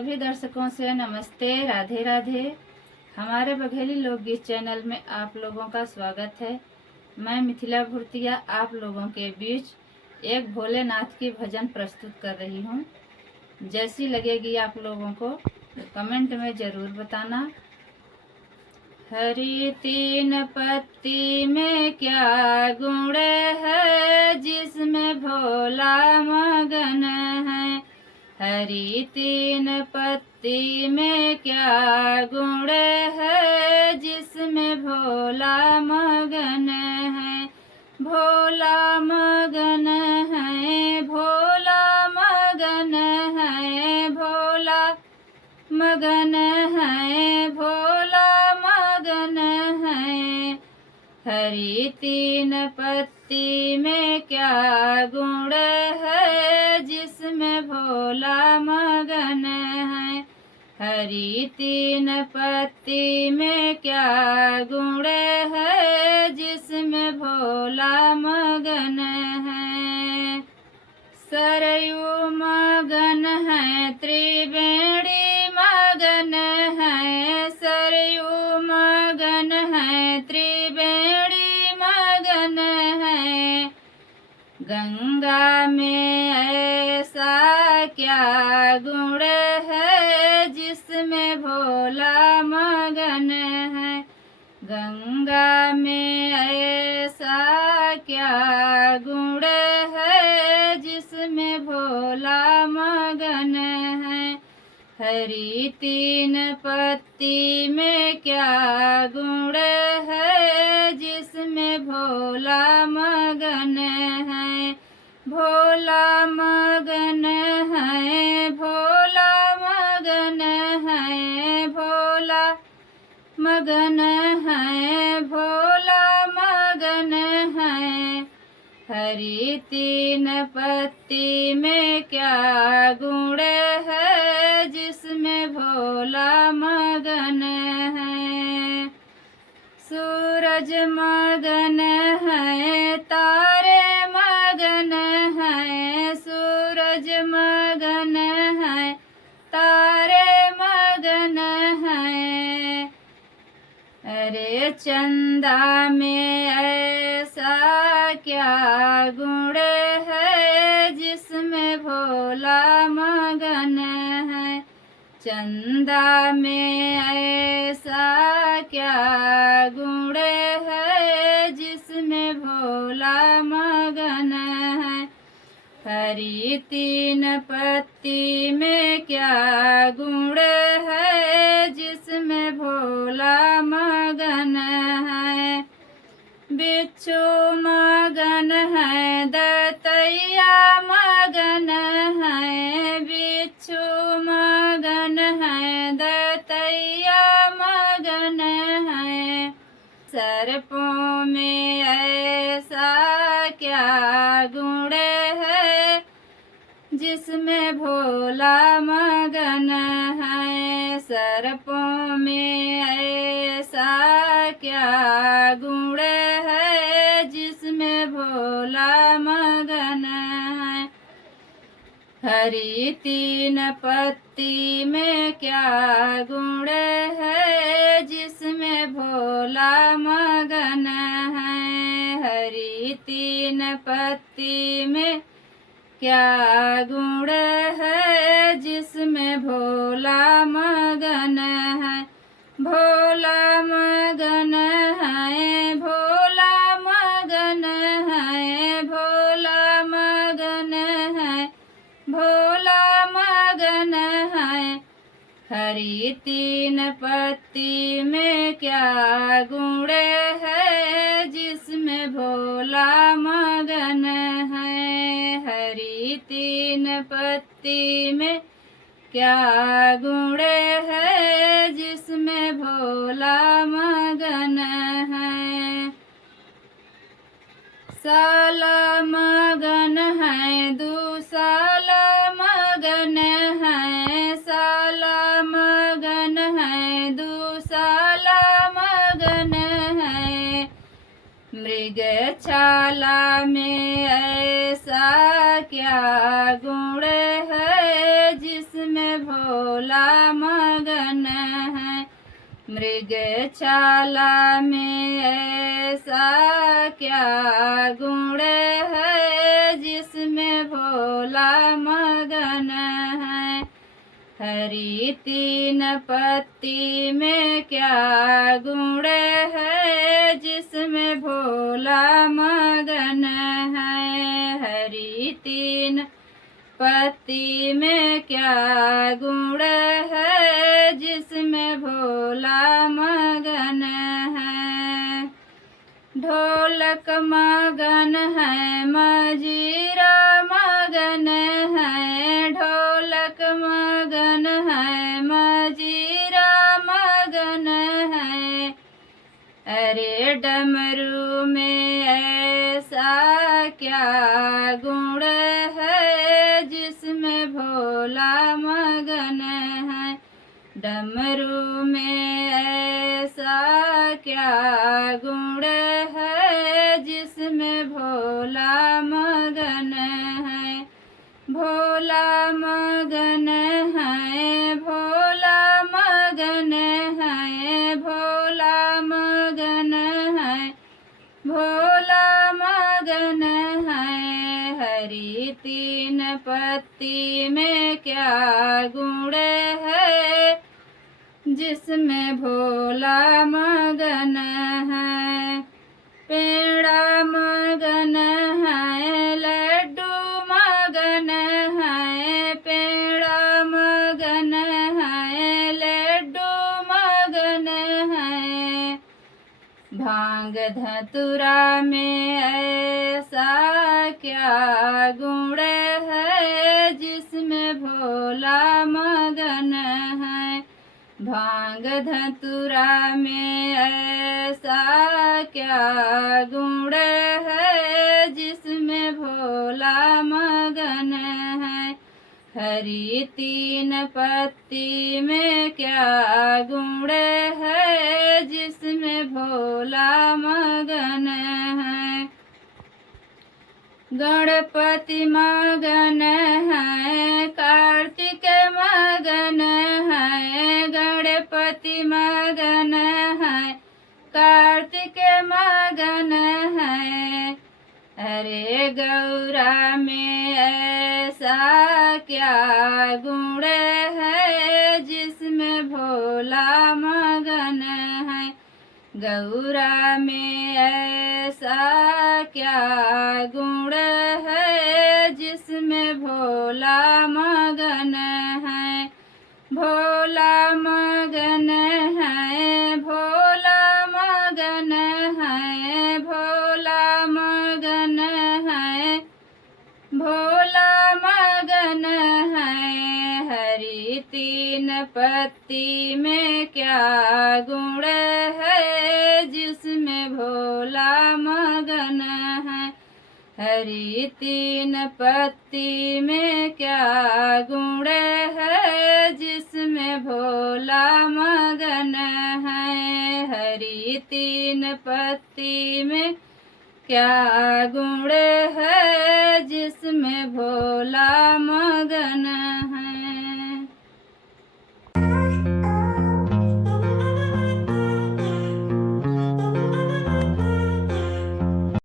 सभी दर्शकों से नमस्ते, राधे राधे। हमारे बघेली लोकगीत चैनल में आप लोगों का स्वागत है। मैं मिथिला भूर्तिया आप लोगों के बीच एक भोलेनाथ की भजन प्रस्तुत कर रही हूँ। जैसी लगेगी आप लोगों को कमेंट में ज़रूर बताना। हरी तीन पत्ती में क्या गुण है, जिसमें भोला मगन है। हरी तीन पत्ती में क्या गुण है, जिसमें भोला मगन है। भोला मगन है, भोला मगन है, भोला मगन है, भोला मगन है। हरी तीन पत्ती में क्या गुण है, जिसमें भोला मगन है। हरी तीन पत्ती में क्या गुण है, जिसमें भोला मगन है। सरयू मगन है, त्रिवेणी मगन है। सरयू मगन है, त्रिवेणी मगन है। गंगा में ऐसा क्या गुण है, जिसमें भोला मगन है। गंगा में ऐसा क्या गुण है, जिसमें भोला मगन है। हरी तीन पत्ती में क्या गुण है, जिसमें भोला मगन है। भोला मगन है, भोला मगन है, भोला मगन है, भोला मगन है। हरी तीन पत्ती में क्या गुण है, जिसमें भोला मगन है। सूरज मगन है, तारे मगन है। सूरज मगन है, तारे मगन है। अरे चंदा में ऐसा क्या गुण है, जिसमें भोला मगन है। चंदा में ऐसा क्या गुण है, जिसमें भोला मगन है। हरी तीन पत्ती में क्या गुण है, जिसमें भोला मगन है। बिच्छू मगन है, दतैया मगन है। बिच्छू मगन है, दतैया मगन है। सर्पों में ऐसा क्या गुण है, जिसमें भोला मगन है। सर्पों में ऐसा क्या गुण है, जिसमें भोला मगन है। हरी तीन पत्ती में क्या गुण है, जिसमें भोला मगन है। हरी तीन पत्ती में क्या गुण है, जिसमें भोला मगन है। भोला मगन है, भोला मगन है, भोला मगन है, भोला मगन है। हरी तीन पत्ती में क्या गुण है, जिसमें भोला मगन है। हरी तीन पत्ती में क्या गुण है, जिसमें भोला मगन है। साला मगन है, दूसाला मगन है। साला मगन है, दूसाला मगन है। मृगशाला में ऐसा क्या गुण है, जिसमें जिसमें भोला मगन है। मृगशाला में ऐसा क्या गुण है जिसमें भोला मगन है। हरी तीन पत्ती में क्या गुण है जिसमें भोला मगन है। हरी तीन पत्ती में क्या गुण है जिसमें भोला मगन है। ढोलक मगन है मजीरा मगन है। ढोलक मगन है मजीरा मगन है। अरे डमरू में ऐसा क्या गुण है जिसमें भोला मगन है। डमरू में ऐसा क्या गुण है जिसमें भोला मगन है। भोला मगन है भोला मगन है। भोला मगन है भोला मगन है। हरी तीन पत्ती में क्या गुण है जिसमें भोला मगन है। पेड़ा मगन है लड्डू मगन है। पेड़ा मगन है लड्डू मगन है। भांग धतुरा में ऐसा क्या गुण है जिसमें भोला मगन है। भांग धतुरा में ऐसा क्या गुण है जिसमें भोला मगन है। हरी तीन पत्ती में क्या गुण है जिसमें भोला मगन है। गणपति मगन है कार्तिक मगन है। गणपति मगन है कार्तिक मगन है। अरे गौरा में ऐसा क्या गुण है जिसमें भोला मगन है। गौरा में ऐसा क्या गुण है जिसमें भोला मगन है। भोला मगन है भोला मगन है। भोला मगन है भोला मगन है। हरी तीन पत्ती में क्या गुण है जिसमें भोला मगन है। हरी तीन पत्ती में क्या गुण है जिसमें भोला मगन है। हरी तीन पत्ती में क्या गुण है जिसमें भोला मगन